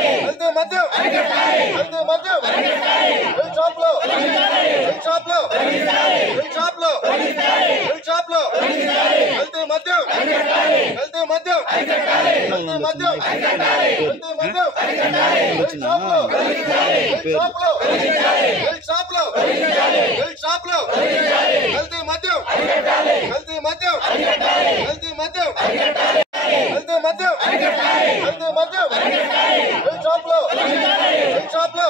కల్తీ మద్యం కల్తీ మద్యం డ్రింక్ షాప్ లో డ్రింక్ షాప్ లో డ్రింక్ షాప్ లో డ్రింక్ షాప్ లో కల్తీ మద్యం కల్తీ మద్యం కల్తీ మద్యం కల్తీ మద్యం డ్రింక్ షాప్ లో డ్రింక్ షాప్ లో డ్రింక్ షాప్ లో డ్రింక్ షాప్ లో కల్తీ మద్యం కల్తీ మద్యం కల్తీ మద్యం కల్తీ మద్యం కల్తీ మద్యం డ్రింక్ షాప్ లో డ్రింక్ షాప్ లో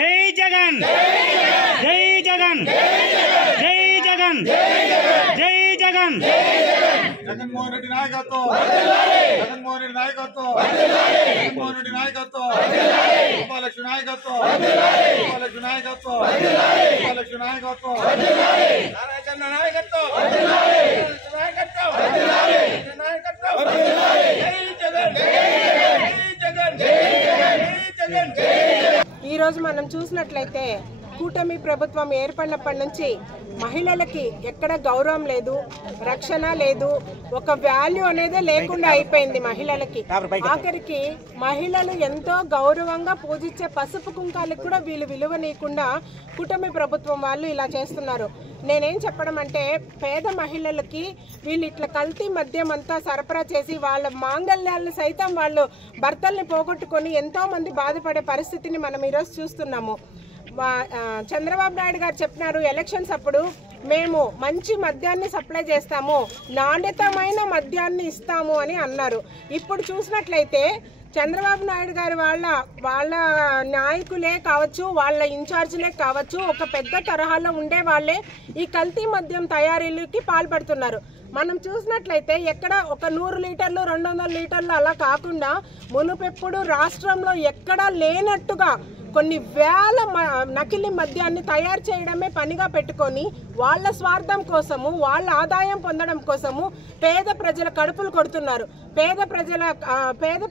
జై జగన్ జై జగన్ జై జగన్ జై జగన్ జగన్మోహన్ రెడ్డి నాయకత్వం జగన్మోహన్ రెడ్డి నాయకత్వం జగన్మోహన్ రెడ్డి నాయకత్వం గోపాలకృష్ణ నాయకత్వం గోపాలకృష్ణ నాయకత్వం గోపాలకృష్ణ నాయకత్వం నారాయణ నాయకత్వం నాయకత్వం నాయకత్వం జై జగన్ జై జగన్ జై జగన్ ఈ రోజు మనం చూసినట్లయితే కూటమి ప్రభుత్వం ఏర్పడినప్పటి నుంచి మహిళలకి ఎక్కడ గౌరవం లేదు, రక్షణ లేదు, ఒక వాల్యూ అనేది లేకుండా అయిపోయింది మహిళలకి. ఆఖరికి మహిళలు ఎంతో గౌరవంగా పూజించే పసుపు కుంకాలకు కూడా వీళ్ళు విలువనీయకుండా కూటమి ప్రభుత్వం వాళ్ళు ఇలా చేస్తున్నారు. నేనేం చెప్పడం అంటే, పేద మహిళలకి వీళ్ళు ఇట్లా కల్తీ మద్యం అంతా సరఫరా చేసి వాళ్ళ మాంగళ్యాలను సైతం వాళ్ళు భర్తల్ని పోగొట్టుకొని ఎంతో మంది బాధపడే పరిస్థితిని మనం ఈరోజు చూస్తున్నాము. చంద్రబాబు నాయుడు గారు చెప్పినారు ఎలక్షన్స్ అప్పుడు, మేము మంచి మద్యాన్ని సప్లై చేస్తాము, నాణ్యతమైన మద్యాన్ని ఇస్తాము అని అన్నారు. ఇప్పుడు చూసినట్లయితే చంద్రబాబు నాయుడు గారు వాళ్ళ నాయకులే కావచ్చు, వాళ్ళ ఇన్ఛార్జీలే కావచ్చు, ఒక పెద్ద తరహాలో ఉండే వాళ్ళే ఈ కల్తీ మద్యం తయారీలకి పాల్పడుతున్నారు. మనం చూసినట్లయితే ఎక్కడ ఒక 100 లీటర్లు 200 లీటర్లు అలా కాకుండా మునుపెప్పుడు రాష్ట్రంలో ఎక్కడా లేనట్టుగా కొన్ని వేల నకిలీ మద్యాన్ని తయారు చేయడమే పనిగా పెట్టుకొని వాళ్ళ స్వార్థం కోసము, వాళ్ళ ఆదాయం పొందడం కోసము పేద ప్రజల కడుపులు కొడుతున్నారు. పేద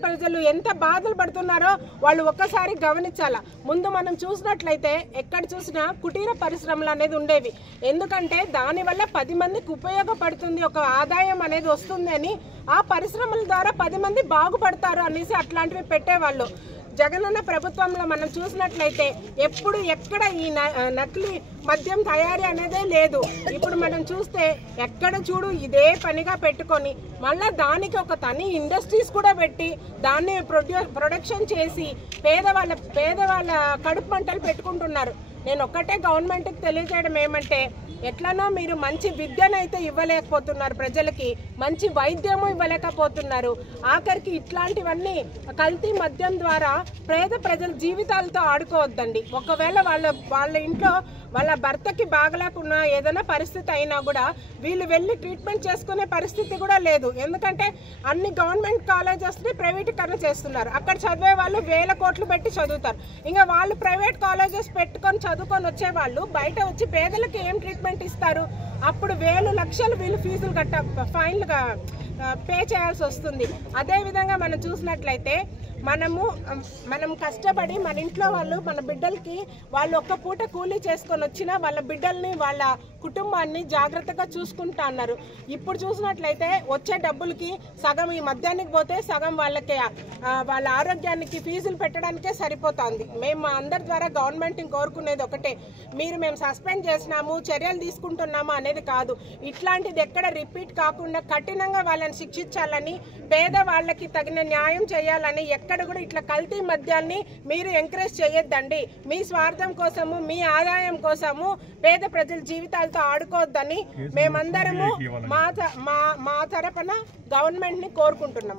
ప్రజలు ఎంత బాధలు పడుతున్నారో వాళ్ళు ఒక్కసారి గమనించాలా. ముందు మనం చూసినట్లయితే ఎక్కడ చూసినా కుటీర పరిశ్రమలు అనేది ఉండేవి. ఎందుకంటే దానివల్ల 10 మందికి ఉపయోగపడుతుంది, ఒక ఆదాయం అనేది వస్తుంది అని, ఆ పరిశ్రమల ద్వారా 10 మంది బాగుపడతారు అనేసి అట్లాంటివి పెట్టేవాళ్ళు. జగనన్న ప్రభుత్వంలో మనం చూసినట్లయితే ఎప్పుడు ఎక్కడ ఈ నకిలీ మద్యం తయారీ అనేదే లేదు. ఇప్పుడు మనం చూస్తే ఎక్కడ చూడు ఇదే పనిగా పెట్టుకొని మళ్ళీ దానికి ఒక తని ఇండస్ట్రీస్ కూడా పెట్టి దాన్ని ప్రొడక్షన్ చేసి పేదవాళ్ళ కడుపు మంటలు పెట్టుకుంటున్నారు. నేను ఒక్కటే గవర్నమెంట్కి తెలియజేయడం ఏమంటే, ఎట్లనో మీరు మంచి విద్యనైతే ఇవ్వలేకపోతున్నారు, ప్రజలకి మంచి వైద్యము ఇవ్వలేకపోతున్నారు. ఆఖరికి ఇట్లాంటివన్నీ కల్తీ మద్యం ద్వారా పేద ప్రజల జీవితాలతో ఆడుకోవద్దండి. ఒకవేళ వాళ్ళ ఇంట్లో వాళ్ళ భర్తకి బాగలేకున్నా ఏదైనా పరిస్థితి అయినా కూడా వీళ్ళు వెళ్ళి ట్రీట్మెంట్ చేసుకునే పరిస్థితి కూడా లేదు. ఎందుకంటే అన్ని గవర్నమెంట్ కాలేజెస్ని ప్రైవేటీకరణ చేస్తున్నారు. అక్కడ చదివే వాళ్ళు వేల కోట్లు పెట్టి చదువుతారు. ఇంకా వాళ్ళు ప్రైవేట్ కాలేజెస్ పెట్టుకొని చదువుకొని వచ్చే వాళ్ళు బయట వచ్చి పేదలకు ఏం ట్రీట్మెంట్ ఇస్తారు? అప్పుడు వేలు లక్షలు వీళ్ళు ఫీజులు ఫైన్లుగా పే చేయాల్సి వస్తుంది. అదేవిధంగా మనం చూసినట్లయితే మనం కష్టపడి మన ఇంట్లో మన బిడ్డలకి వాళ్ళు ఒక్క పూట కూలీ చేసుకొని వచ్చినా వాళ్ళ బిడ్డల్ని వాళ్ళ కుటుంబాన్ని జాగ్రత్తగా చూసుకుంటా అన్నారు. ఇప్పుడు చూసినట్లయితే వచ్చే డబ్బులకి సగం ఈ మద్యానికి పోతే సగం వాళ్ళ ఆరోగ్యానికి ఫీజులు పెట్టడానికే సరిపోతుంది. మేము మా అందరి ద్వారా గవర్నమెంట్ని కోరుకునేది ఒకటే, మేము సస్పెండ్ చేసినాము, చర్యలు తీసుకుంటున్నాము అనేది కాదు. ఇట్లాంటిది ఎక్కడ రిపీట్ కాకుండా కఠినంగా వాళ్ళని శిక్షించాలని, పేదవాళ్ళకి తగిన న్యాయం చేయాలని, ఎక్కడ కూడా ఇట్లా కల్తీ మద్యాన్ని మీరు ఎంకరేజ్ చేయొద్దండి. మీ స్వార్థం కోసము, మీ ఆదాయం కోసము పేద ప్రజల జీవితాలతో ఆడుకోవద్దని మేమందరము మా తరపున గవర్నమెంట్ని కోరుకుంటున్నాం.